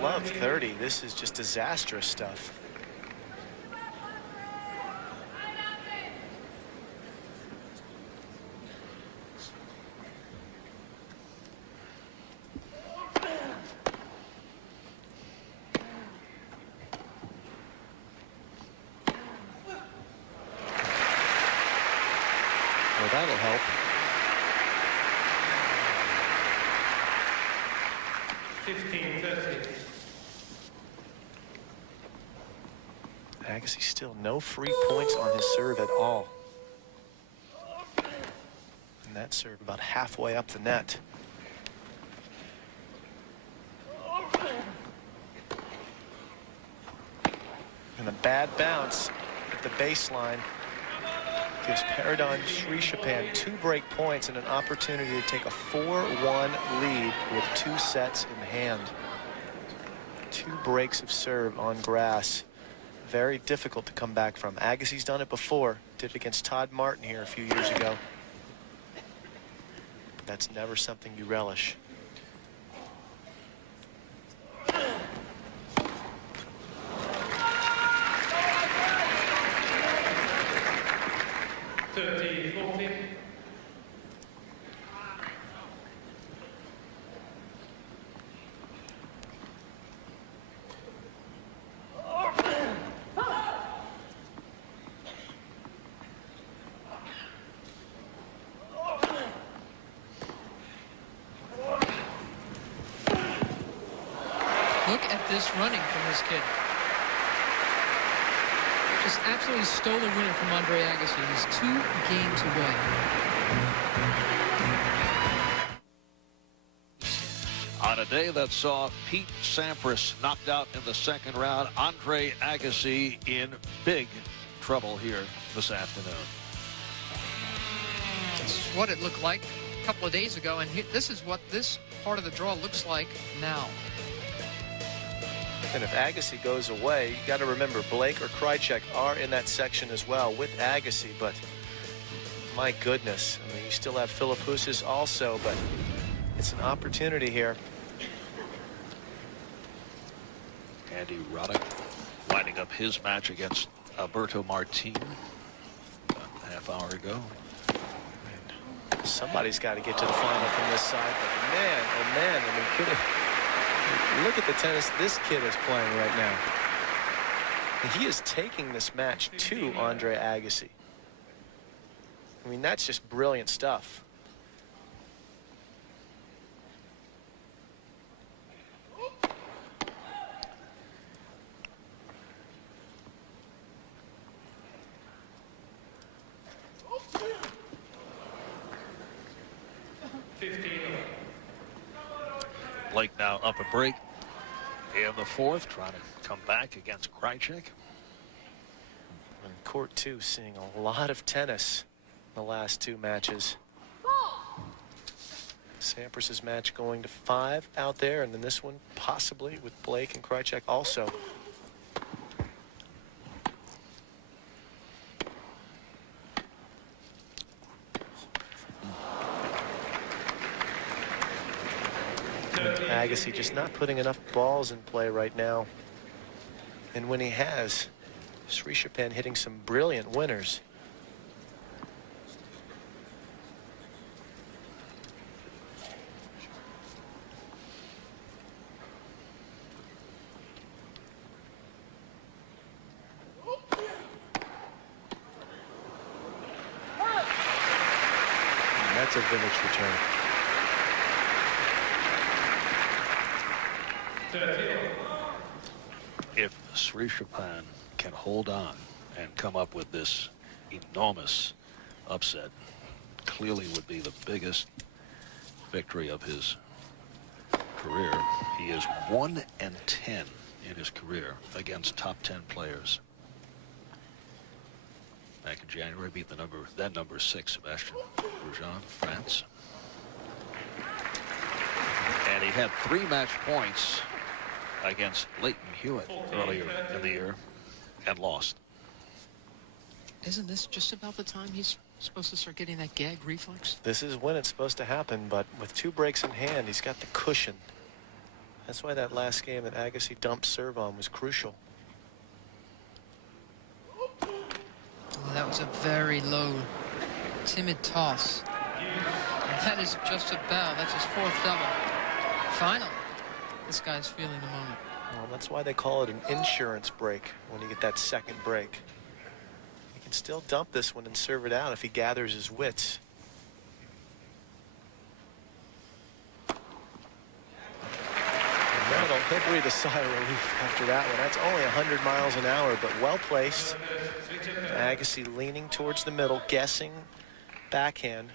Love 30. This is just disastrous stuff. Well, that'll help. Agassi still no free points on his serve at all. And that serve about halfway up the net. And a bad bounce at the baseline gives paradorn Srichaphan 2 break points and an opportunity to take a 4-1 lead with 2 sets in hand. 2 breaks of serve on grass. Very difficult to come back from. Agassi's done it before. Did it against Todd Martin here a few years ago. But that's never something you relish. Look at this running from this kid. Just absolutely stole a winner from Andre Agassi. He's 2 games away. On a day that saw Pete Sampras knocked out in the second round, Andre Agassi in big trouble here this afternoon. This is what it looked like a couple of days ago, and this is what this part of the draw looks like now. And if Agassi goes away, you got to remember Blake or Krajicek are in that section as well with Agassi. But my goodness, I mean, you still have Philippoussis also, but it's an opportunity here. Andy Roddick lining up his match against Alberto Martin a half hour ago. Somebody's got to get to the final from this side. But man, oh man, I mean, look at the tennis this kid is playing right now. And he is taking this match to Andre Agassi. I mean, that's just brilliant stuff. Blake now up a break in the fourth, trying to come back against Krajicek. And court 2 seeing a lot of tennis in the last 2 matches. Sampras's match going to 5 out there, and then this one possibly with Blake and Krajicek also. Agassi just not putting enough balls in play right now. And when he has, Srichaphan hitting some brilliant winners. That's a vintage return. If Srichaphan can hold on and come up with this enormous upset, clearly would be the biggest victory of his career. He is 1-10 in his career against top 10 players. Back in January, beat then number 6, Sebastian Grosjean, France. And he had 3 match points against Leighton Hewitt earlier in the year and lost. Isn't this just about the time he's supposed to start getting that gag reflex? This is when it's supposed to happen, but with 2 breaks in hand, he's got the cushion. That's why that last game that Agassi dumped serve on was crucial. Oh, that was a very low, timid toss. And that is just about, that's his 4th double. Finally, this guy's feeling the moment. Well, that's why they call it an insurance break when you get that second break. He can still dump this one and serve it out if he gathers his wits. He'll breathe a sigh of relief after that one. That's only 100 miles an hour, but well placed. Agassi leaning towards the middle, guessing backhand.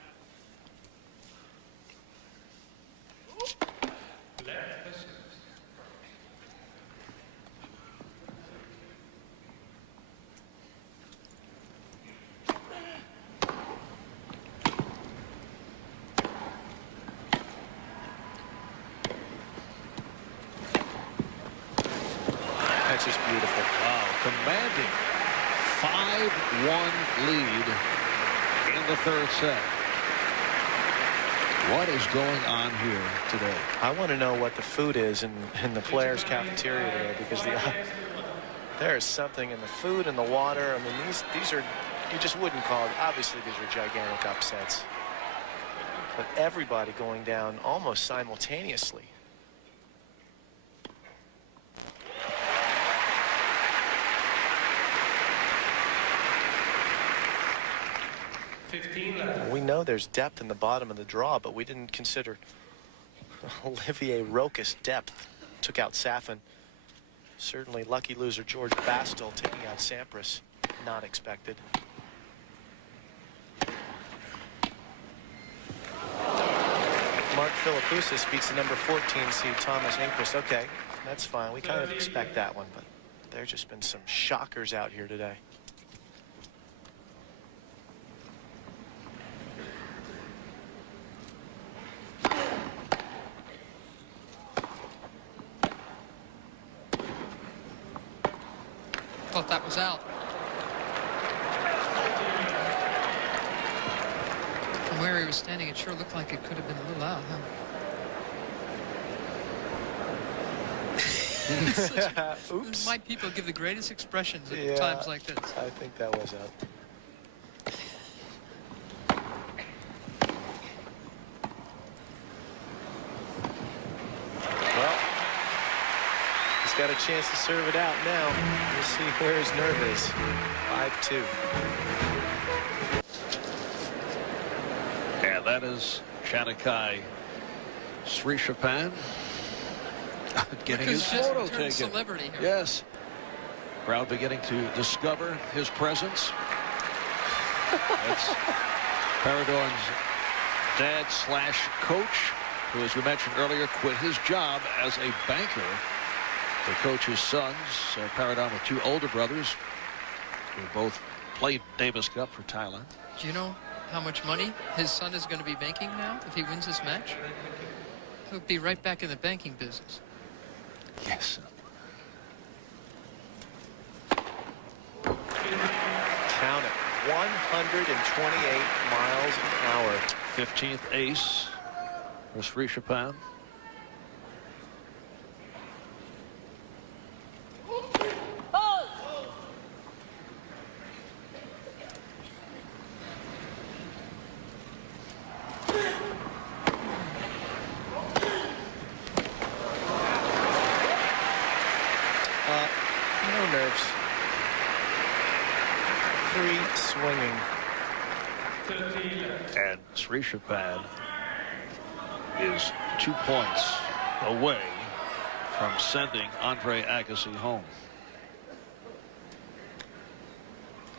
That's just beautiful. Wow, commanding 5-1 lead in the 3rd set. What is going on here today? I want to know what the food is in the players' cafeteria today, because there is something in the food and the water. I mean, these are, you just wouldn't call it, obviously these are gigantic upsets, but everybody going down almost simultaneously. We know there's depth in the bottom of the draw, but we didn't consider Olivier Rochus' depth. Took out Safin. Certainly lucky loser George Bastel taking out Sampras. Not expected. Mark Philippoussis beats the number 14 seed Thomas Enquist. Okay, that's fine. We kind of expect that one, but there's just been some shockers out here today. Thought that was out. From where he was standing, it sure looked like it could have been a little out, huh? Oops. My people give the greatest expressions at times like this. I think that was out. Well, he's got a chance to serve it out now. We'll see where his nerve is. 5-2. And that is Shanghai Srichaphan getting his photo taken. Celebrity here. Yes. Crowd beginning to discover his presence. That's paradorn's dad/coach, who, as we mentioned earlier, quit his job as a banker to coach his sons. Paradorn with 2 older brothers who both played Davis Cup for Thailand. Do you know how much money his son is going to be banking now if he wins this match? He'll be right back in the banking business. Yes. Count it. 128 miles an hour. 15th ace for Srichaphan. No nerves. Free swinging. And Srichaphan is 2 points away from sending Andre Agassi home.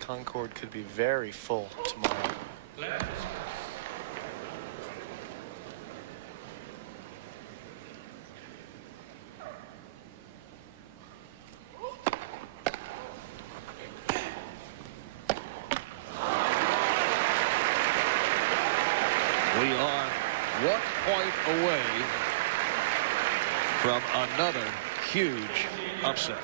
Concord could be very full tomorrow. We are 1 point away from another huge upset.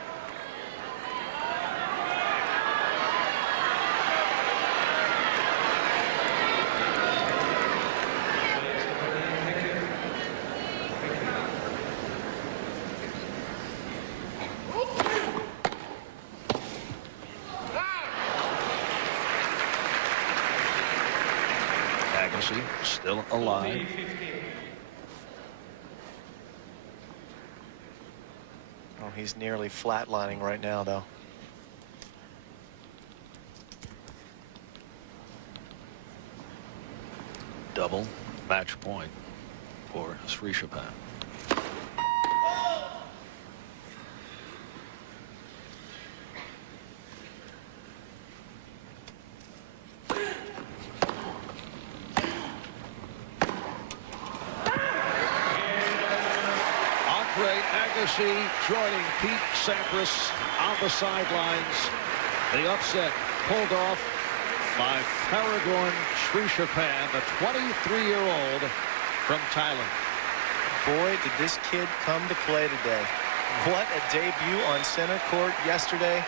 Agassi still alive. Oh, he's nearly flatlining right now, though. Double match point for Srichaphan. Andre Agassi joining Pete Sampras on the sidelines. The upset pulled off by paradorn Srichaphan, the 23-year-old from Thailand. Boy, did this kid come to play today. What a debut on center court yesterday.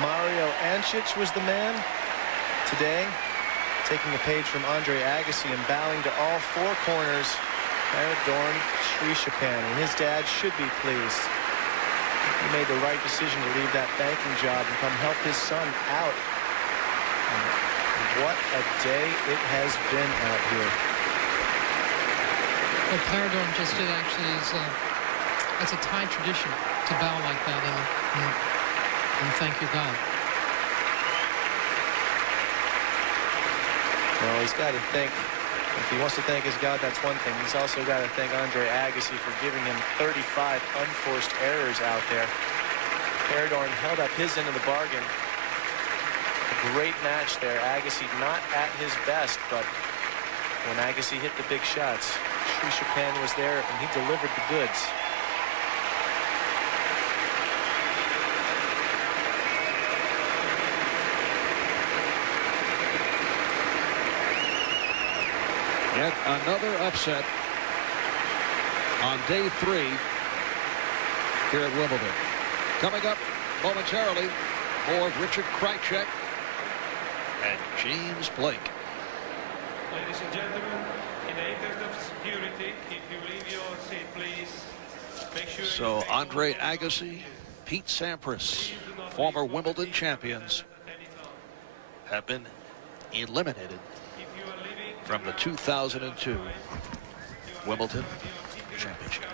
Mario Ancic was the man. Today, taking a page from Andre Agassi and bowing to all four corners, paradorn Srichaphan, and his dad should be pleased. He made the right decision to leave that banking job and come help his son out. And what a day it has been out here. What paradorn just did actually is that's a Thai tradition to bow like that and thank your God. Well, he's got to thank, if he wants to thank his God, that's one thing. He's also got to thank Andre Agassi for giving him 35 unforced errors out there. Paradorn held up his end of the bargain. A great match there. Agassi not at his best, but when Agassi hit the big shots, Srichaphan was there and he delivered the goods. Yet another upset on day 3 here at Wimbledon. Coming up momentarily, more of Richard Krajicek and James Blake. Ladies and gentlemen, in the interest of security, if you leave your seat, please make sure. So Andre Agassi, Pete Sampras, former Wimbledon champions, have been eliminated from the 2002 Wimbledon Championship.